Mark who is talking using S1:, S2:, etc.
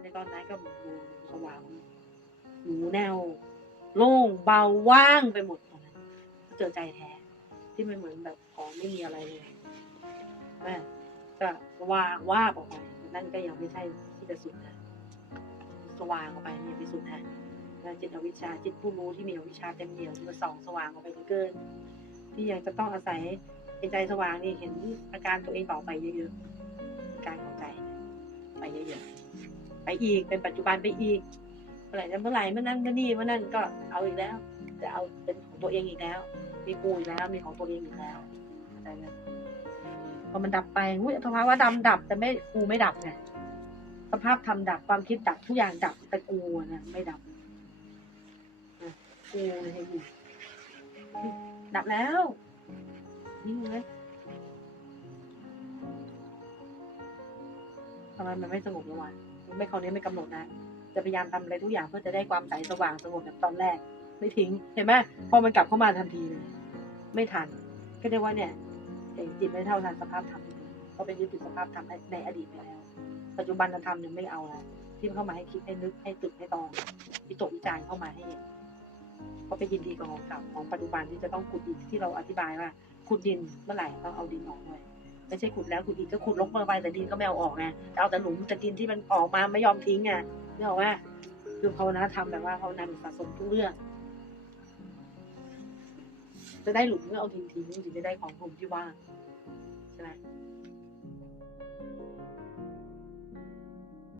S1: ในตอนนั้นก็ดูสว่างหนูแนว โล่งเบาว่างไปหมดตอนนั้นเจอใจแท้ ที่มันเหมือนแบบของไม่มีอะไรเลยแม่ก็ว่างว่าออกไปนั่นก็ยังไม่ใช่ที่จะสุดนะสว่างออกไปนี่ที่สุดนะแล้วจิตวิชชาจิตผู้รู้ที่มีอวิชชาเต็มเหนียวที่มาส่องสว่างออกไปเกิน ที่ยังจะต้องอาศัยเป็นใจสว่างนี่เห็นอาการตัวเองต่อไปเยอะๆ ไปอีก เป็นปัจจุบันไปอีกเมื่อไหร่จะเมื่อไหร่เมื่อนั้นเมื่อนี่เมื่อนั้นก็เอาอีกแล้ว จะเอาเป็นของตัวเองอีกแล้ว มีกูอีกแล้ว มีของตัวเองอีกแล้วเข้าใจไหมพอมันดับไปหุ้ยสภาวะดำดับ แต่ไม่กูไม่ดับไงสภาพทำดับความคิดดับทุกอย่างดับแต่กูนะไม่ดับอะกูเลยให้อยู่ดับแล้วนี่งเลยทำไมมันไม่สงบเมื่อวาน ไม่เขาวนี้ไม่กำหนดนะ จะพยายามทำอะไรทุกอย่างเพื่อจะได้ความใสสว่างสงบแบบตอนแรก ไม่ทิ้งเห็นไหมพอมันกลับเข้ามาทันทีเลยไม่ทัน ก็เรียกว่าเนี่ยจิตไม่เท่าทันสภาพธรรมเพราะเป็นยึดติดสภาพธรรมในอดีตไปแล้ว ปัจจุบันธรรมยังไม่เอาแล้วที่เข้ามาให้คิดให้นึกให้ตึกให้ตองวิตกวิจารเข้ามาให้เห็นเพราไปยินดีกับของเก่าของปัจจุบันที่จะต้องขุดดินที่เราอธิบายว่าขุดดินเมื่อไหร่ต้องเอาดินออกด้วย ไม่ใช่ขุดแล้วขุดอีกก็ขุดลงมาไปแต่ดินก็ไม่เอาออกไงเอาแต่หลุมแต่ดินที่มันออกมาไม่ยอมทิ้งไงนี่บอกว่าคือภาวนาธรรมแบบว่าภาวนาสะสมทุกเรื่อง จะได้หลุมก็เอาทิ้งทิ้งถึงจะได้ของกลุ่มที่ว่างใช่ไหม